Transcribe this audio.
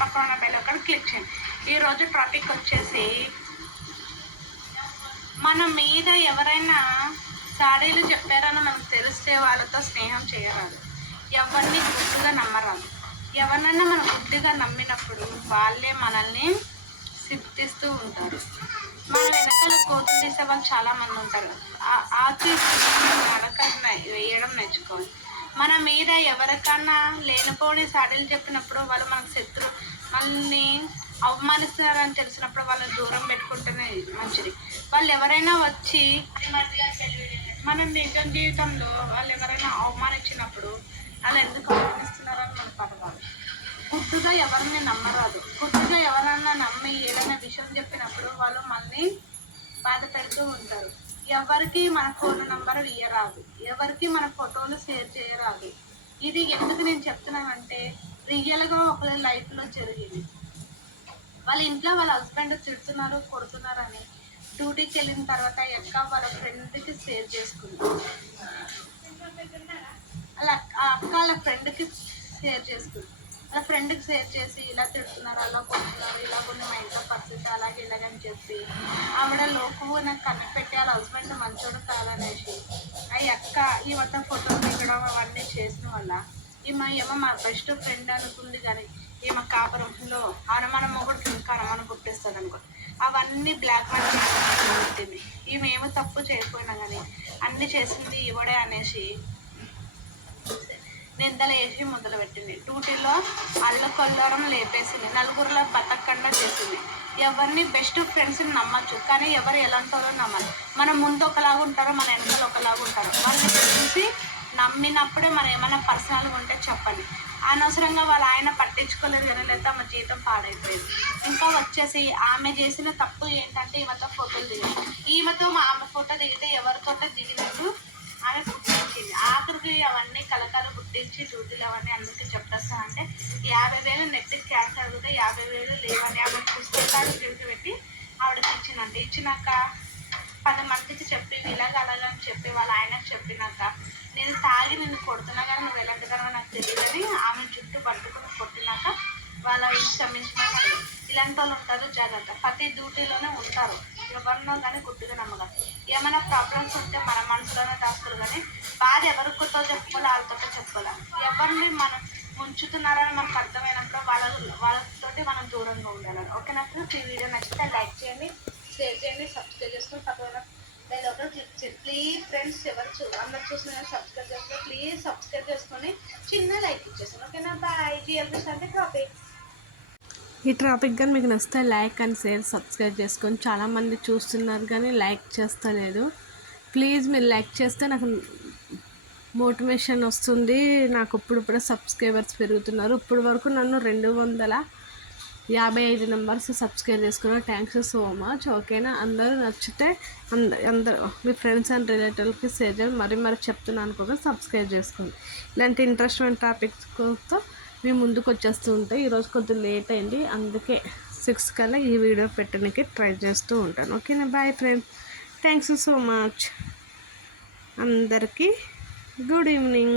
పక్కన ఉన్న బెల్ ఒకటి క్లిక్ చేయండి. ఈరోజు టాపిక్ వచ్చేసి మన మీద ఎవరైనా సాడీలు చెప్పారని మనకు తెలిస్తే వాళ్ళతో స్నేహం చేయరాదు. ఎవరిని గుడ్డుగా నమ్మరాదు. ఎవరినైనా మనం గుడ్డుగా నమ్మినప్పుడు వాళ్ళే మనల్ని సిద్ధిస్తూ ఉంటారు. మన వెనకాల కోతులు తీసే వాళ్ళు చాలామంది ఉంటారు. ఆచి నడకన్నా వేయడం నేర్చుకోవాలి. మన మీద ఎవరికన్నా లేనిపోని సాడీలు చెప్పినప్పుడు వాళ్ళు మనకు శత్రు మనల్ని అవమానిస్తున్నారని తెలిసినప్పుడు వాళ్ళని దూరం పెట్టుకుంటేనే మంచిది. వాళ్ళు ఎవరైనా వచ్చి మన నిజ జీవితంలో వాళ్ళు ఎవరైనా అవమానించినప్పుడు వాళ్ళు ఎందుకు అవమానిస్తున్నారని మనకు అడగాలి. గుడ్డుగా ఎవరిని నమ్మరాదు. గుడ్డుగా ఎవరన్నా నమ్మి ఏదైనా విషయం చెప్పినప్పుడు వాళ్ళు మనల్ని బాధ పెడుతూ ఉంటారు. ఎవరికి మన ఫోన్ నంబర్ ఇయ్యరాదు. ఎవరికి మన ఫోటోలు షేర్ చేయరాదు. ఇది ఎందుకు నేను చెప్తున్నానంటే రియల్గా ఒకరి లైఫ్లో జరిగింది. వాళ్ళ ఇంట్లో వాళ్ళ హస్బెండ్ తిడుతున్నారు, కొడుతున్నారు అని డ్యూటీకి వెళ్ళిన తర్వాత ఎక్క వాళ్ళ ఫ్రెండ్కి షేర్ చేసుకుంది. అలా అక్క వాళ్ళ ఫ్రెండ్కి షేర్ చేసుకుంది. వాళ్ళ ఫ్రెండ్కి షేర్ చేసి ఇలా తిడుతున్నారు, అలా కొడుతున్నారు, ఇలా కొన్ని మా ఇంట్లో పరిస్థితి అలాగే ఇలాగని చెప్పి ఆవిడ లోపు నాకు కనిపెట్టి వాళ్ళ హస్బెండ్ మంచోడు కాదనేసి ఆ అక్క ఈ మొత్తం ఫోటోలు దిగడం అవన్నీ చేసిన వల్ల ఏమో మా బెస్ట్ ఫ్రెండ్ అనుకుంది. కానీ ఈమె కాపురంలో అనుమానం మొగుడికి ఇంకా అనుమానం పుట్టిస్తుంది అనుకో. అవన్నీ బ్లాక్ మెయిల్ పుట్టింది. ఈమె ఏమో తప్పు చేయకపోయినా కానీ అన్నీ చేసింది ఇవడే అనేసి నిందలు వేసి మొదలుపెట్టింది. డ్యూటీలో అల్లకొల్లరం లేపేసింది. నలుగురిలో బతకకుండా చేసింది. ఎవరిని బెస్ట్ ఫ్రెండ్స్ని నమ్మచ్చు, కానీ ఎవరు ఎలాంటోలో నమ్మాలి. మన ముందు ఒకలాగా ఉంటారో మన వెనకాల ఒకలాగా ఉంటారు. వాళ్ళని చూసి నమ్మినప్పుడే మనం ఏమైనా పర్సనల్గా ఉంటే చెప్పండి. అనవసరంగా వాళ్ళ ఆయన పట్టించుకోలేదు కానీ లేదా మా జీవితం పాడైపోయింది. ఇంకా వచ్చేసి ఆమె చేసిన తప్పు ఏంటంటే ఈమెతో ఫోటోలు దిగారు. ఈమెతో ఆమె ఫోటో దిగితే ఎవరితో దిగినట్టు ఆమె పుట్టించింది. ఆఖరికి అవన్నీ కలకాల పుట్టించి డ్యూటీలు అవన్నీ అందరికీ చెప్పేస్తా అంటే 50,000 నెట్ క్యాష్ అడిగితే 50,000 లేవని ఆమె పుస్తకాలు డ్యూటీ పెట్టి ఆవిడకి ఇచ్చిందంటే ఇచ్చినాక 10 మందికి చెప్పి ఇలాగ అలాగని చెప్పి వాళ్ళ ఆయనకు చెప్పినాక నేను తాగి నిన్ను కొడుతున్నా కానీ నువ్వు ఎలాంటిదానో నాకు తెలియదని ఆమె జుట్టు పట్టుకుని కొట్టినాక వాళ్ళ క్షమించినాక ఇలాంటి వాళ్ళు ఉంటారు. జాగ్రత్త. ప్రతి డ్యూటీలోనే ఉంటారు. ఎవరినో కానీ గుడ్డుగా నమ్మగలరు. ఏమైనా ప్రాబ్లమ్స్ ఉంటే మన మనసులోనే దాస్తారు కానీ బాధ ఎవరితో చెప్పుకోవాలి వాళ్ళతో చెప్పుకోవాలి. ఎవరిని మనం ముంచుతున్నారని మనకు అర్థమైనప్పుడు వాళ్ళతోటి మనం దూరంగా ఉండాలి. ఓకేనా ఫ్రెండ్స్? ఈ వీడియో నచ్చితే లైక్ చేయండి, షేర్ చేయండి, సబ్స్క్రైబ్ చేసుకొని పక్కన బెల్ ఒకటి క్లిక్ చేయండి. ప్లీజ్ ఫ్రెండ్స్ అందరు చూసిన సబ్స్క్రైబ్ చేసుకొని ప్లీజ్ సబ్స్క్రైబ్ చేసుకొని చిన్న లైక్ ఇచ్చేసాను. ఓకేనా? బాయ్. జిఎల్బిస్ అంటే టాపిక్. ఈ టాపిక్ కానీ మీకు నచ్చితే లైక్ అండ్ షేర్ సబ్స్క్రైబ్ చేసుకొని చాలామంది చూస్తున్నారు కానీ లైక్ చేస్తలేదు. ప్లీజ్ మీరు లైక్ చేస్తే నాకు మోటివేషన్ వస్తుంది. నాకు ఇప్పుడిప్పుడే సబ్స్క్రైబర్స్ పెరుగుతున్నారు. ఇప్పటి వరకు నన్ను 255 నెంబర్స్ సబ్స్క్రైబ్ చేసుకున్నారు. Thanks so much. ఓకేనా? అందరూ నచ్చితే అందరూ మీ ఫ్రెండ్స్ అండ్ రిలేటివ్స్కి షేర్ చేయండి. మరి చెప్తున్నాను అనుకోగా సబ్స్క్రైబ్ చేసుకోండి. ఇలాంటి ఇంట్రెస్టింగ్ టాపిక్స్తో మీ ముందుకు వచ్చేస్తూ ఉంటాయి. ఈరోజు కొద్దిగా లేట్ అయింది, అందుకే 6 కల్లా ఈ వీడియో పెట్టడానికి ట్రై చేస్తూ ఉంటాను. ఓకేనా? Bye friends. Thanks so much. అందరికీ గుడ్ ఈవినింగ్.